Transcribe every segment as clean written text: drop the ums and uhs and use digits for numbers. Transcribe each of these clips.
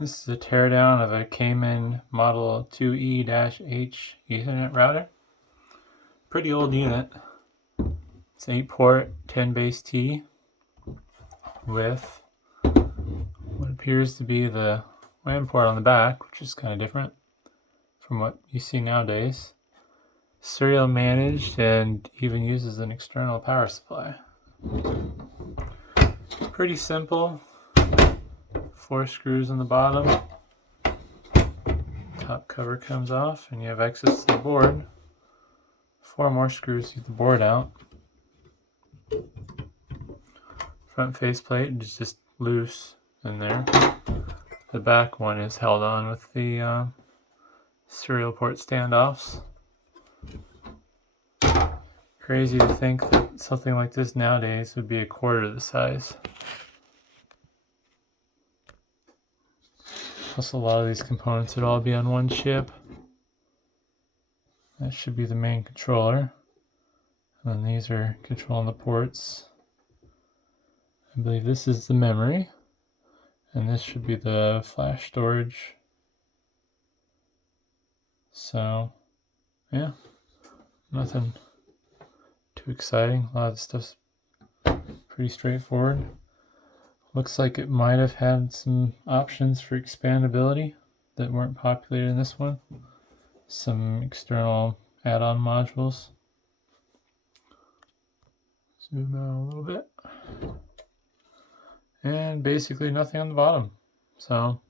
This is a teardown of a Cayman model 2E-H Ethernet router. Pretty old unit. It's 8-port 10 base T with what appears to be the WAN port on the back, which is kind of different from what you see nowadays. Serial managed and even uses an external power supply. Pretty simple. 4 screws on the bottom. Top cover comes off and you have access to the board. 4 more screws to get the board out. Front faceplate is just loose in there. The back one is held on with the serial port standoffs. Crazy to think that something like this nowadays would be a quarter of the size. Plus a lot of these components would all be on one chip. That should be the main controller. And these are controlling the ports. I believe this is the memory. And this should be the flash storage. So, yeah, nothing too exciting. A lot of the stuff's pretty straightforward. Looks like it might have had some options for expandability that weren't populated in this one. Some external add-on modules. Zoom out a little bit. And basically nothing on the bottom. So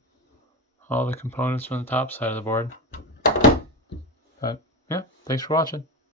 all the components are on the top side of the board. But yeah, thanks for watching.